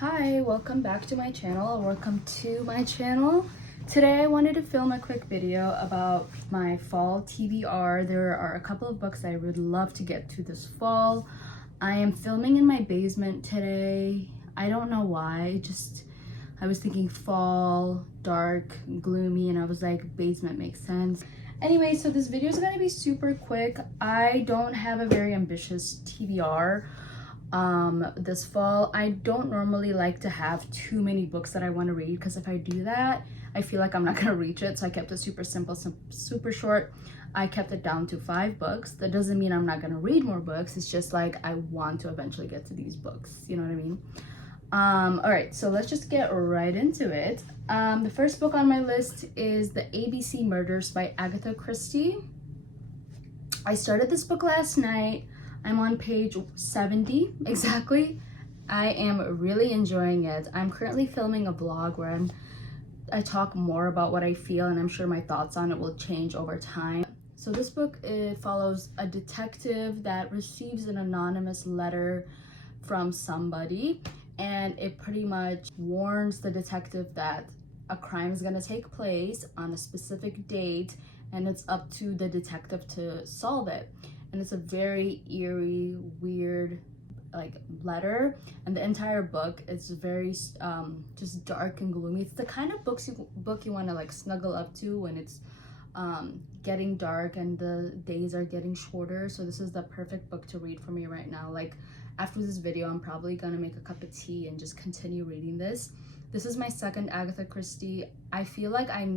Hi, welcome back to my channel. Welcome to my channel. Today I wanted to film a quick video about my fall TBR. There are a couple of books I would love to get to this fall. I am filming in my basement today. I don't know why, I was thinking fall, dark, gloomy, and I was like, basement makes sense. Anyway, so this video is going to be super quick. I don't have a very ambitious TBR this fall. I don't normally like to have too many books that I want to read, because if I do that, I feel like I'm not going to reach it. So I kept it super simple, super short. I kept it down to 5 books. That doesn't mean I'm not going to read more books. It's just like I want to eventually get to these books. You know what I mean? All right, so let's just get right into it. The first book on my list is The ABC Murders by Agatha Christie. I started this book last night. I'm on page 70 exactly. I am really enjoying it. I'm currently filming a vlog where I talk more about what I feel, and I'm sure my thoughts on it will change over time. So this book, it follows a detective that receives an anonymous letter from somebody, and it pretty much warns the detective that a crime is going to take place on a specific date, and it's up to the detective to solve it. And it's a very eerie, weird like letter, and the entire book is very just dark and gloomy. It's the kind of book you want to like snuggle up to when it's getting dark and the days are getting shorter. So this is the perfect book to read for me right now. Like after this video, I'm probably gonna make a cup of tea and just continue reading this. This is my second Agatha Christie. I feel like I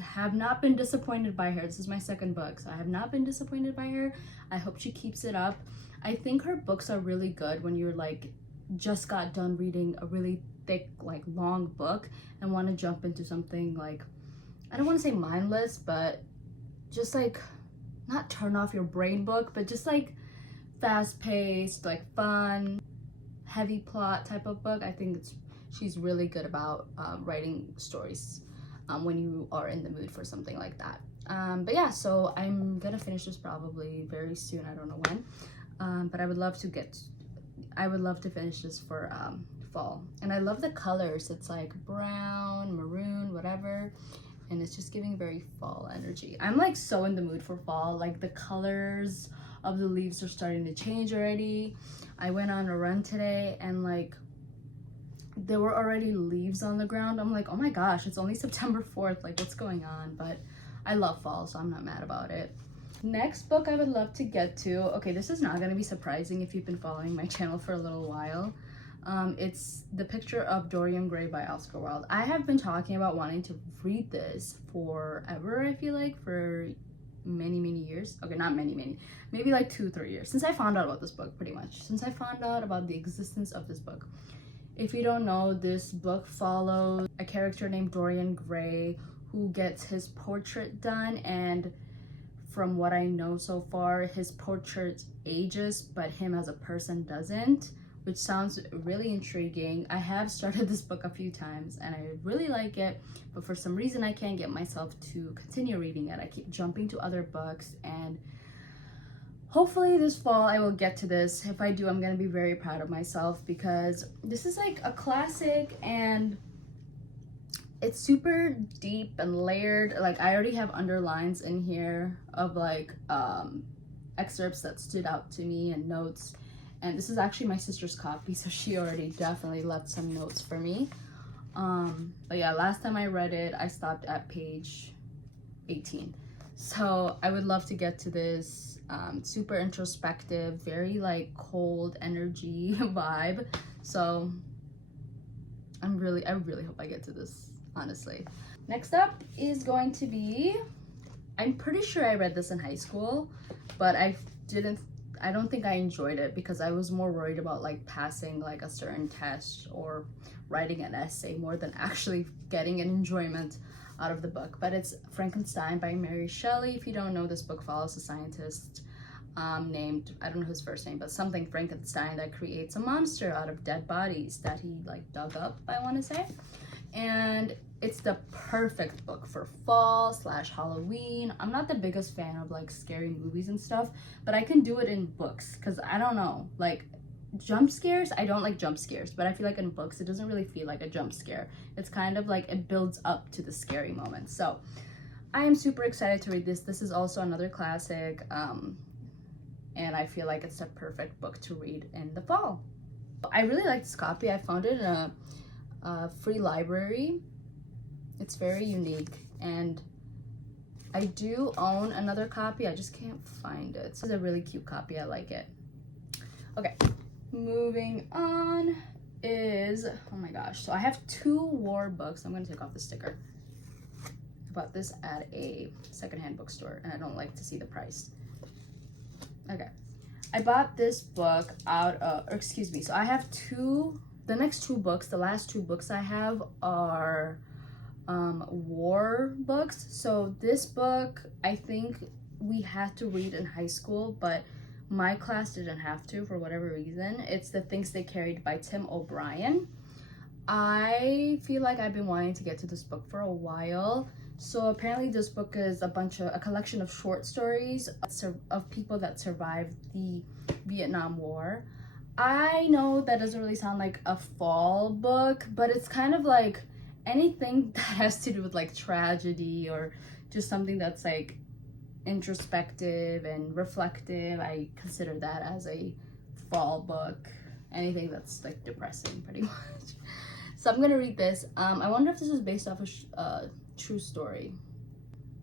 have not been disappointed by her. This is my second book, so I have not been disappointed by her. I hope she keeps it up. I think her books are really good when you're like just got done reading a really thick, like long book and want to jump into something like, I don't want to say mindless, but just like not turn off your brain book, but just like fast-paced, like fun, heavy plot type of book. I think she's really good about writing stories when you are in the mood for something like that. But yeah, so I'm gonna finish this probably very soon. I don't know when, but I would love to finish this for fall. And I love the colors. It's like brown, maroon, whatever, and it's just giving very fall energy. I'm like so in the mood for fall. Like the colors of the leaves are starting to change already. I went on a run today, and like there were already leaves on the ground. I'm like, oh my gosh, it's only September 4th. Like, what's going on? But I love fall, so I'm not mad about it. Next book I would love to get to. Okay, this is not going to be surprising if you've been following my channel for a little while. It's The Picture of Dorian Gray by Oscar Wilde. I have been talking about wanting to read this forever, I feel like, for many years. Okay, not many, maybe like 2-3 years since I found out about this book. Pretty much since I found out about the existence of this book. If you don't know, this book follows a character named Dorian Gray who gets his portrait done, and from what I know so far, his portrait ages, but him as a person doesn't, which sounds really intriguing. I have started this book a few times and I really like it, but for some reason I can't get myself to continue reading it. I keep jumping to other books, and hopefully this fall I will get to this. If I do, I'm gonna be very proud of myself, because this is like a classic and it's super deep and layered. Like I already have underlines in here of like excerpts that stood out to me and notes. And this is actually my sister's copy, so she already definitely left some notes for me. But yeah, last time I read it, I stopped at page 18. So I would love to get to this. Super introspective, very like cold energy vibe. So I really hope I get to this, honestly. Next up is going to be, I'm pretty sure I read this in high school, but I don't think I enjoyed it because I was more worried about like passing like a certain test or writing an essay more than actually getting an enjoyment out of the book. But it's Frankenstein by Mary Shelley. If you don't know, this book follows a scientist named, I don't know his first name, but something Frankenstein, that creates a monster out of dead bodies that he like dug up, I want to say. And it's the perfect book for fall / Halloween. I'm not the biggest fan of like scary movies and stuff, but I can do it in books because I don't know, like jump scares. I don't like jump scares, but I feel like in books it doesn't really feel like a jump scare. It's kind of like it builds up to the scary moment. So I am super excited to read this. This is also another classic, and I feel like it's a perfect book to read in the fall. I really like this copy. I found it in a free library. It's very unique, and I do own another copy. I just can't find it. So it's a really cute copy. I like it. Okay, moving on is, oh my gosh. So I have 2 war books. I'm gonna take off the sticker. I bought this at a secondhand bookstore, and I don't like to see the price. Okay, I bought this book out of, or excuse me, so I have the next 2 books, the last 2 books I have are war books. So this book, I think we had to read in high school, but my class didn't have to for whatever reason. It's The Things They Carried by Tim O'Brien. I feel like I've been wanting to get to this book for a while. So apparently this book is a collection of short stories of people that survived the Vietnam War. I know that doesn't really sound like a fall book, but it's kind of like anything that has to do with like tragedy or just something that's like introspective and reflective. I consider that as a fall book. Anything that's like depressing, pretty much. So I'm gonna read this. I wonder if this is based off a true story.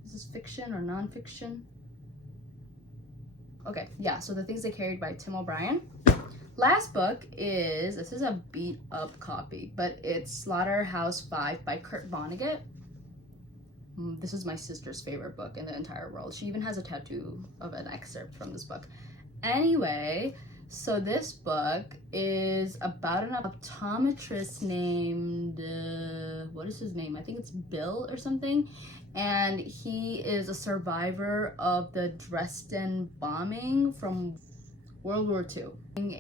Is this fiction or non-fiction? Okay, yeah, so The Things They Carried by Tim O'Brien. Last book is, this is a beat up copy, but it's Slaughterhouse-Five by Kurt Vonnegut. This is my sister's favorite book in the entire world. She even has a tattoo of an excerpt from this book. Anyway, so this book is about an optometrist named, what is his name? I think it's Bill or something. And he is a survivor of the Dresden bombing from World War II.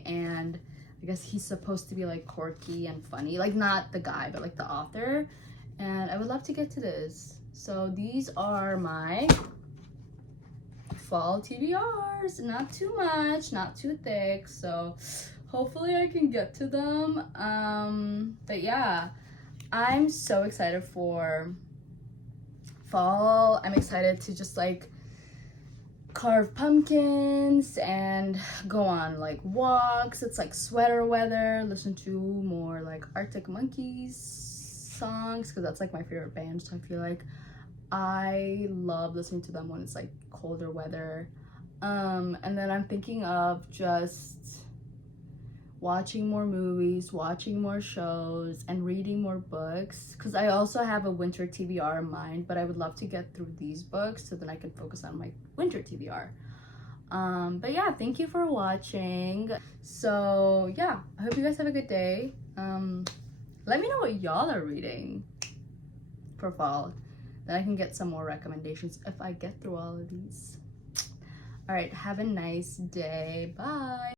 And I guess he's supposed to be like quirky and funny. Like not the guy, but like the author. And I would love to get to this. So these are my fall TBRs. Not too much, not too thick. So hopefully I can get to them. But yeah, I'm so excited for fall. I'm excited to just like carve pumpkins and go on like walks. It's like sweater weather. Listen to more like Arctic Monkeys songs because that's like my favorite band. So I feel like I love listening to them when it's like colder weather. And then I'm thinking of just watching more movies, watching more shows, and reading more books. Because I also have a winter TBR in mind, but I would love to get through these books so then I can focus on my winter TBR. But yeah, thank you for watching. So yeah, I hope you guys have a good day. Let me know what y'all are reading for fall. Then I can get some more recommendations if I get through all of these. All right, have a nice day. Bye.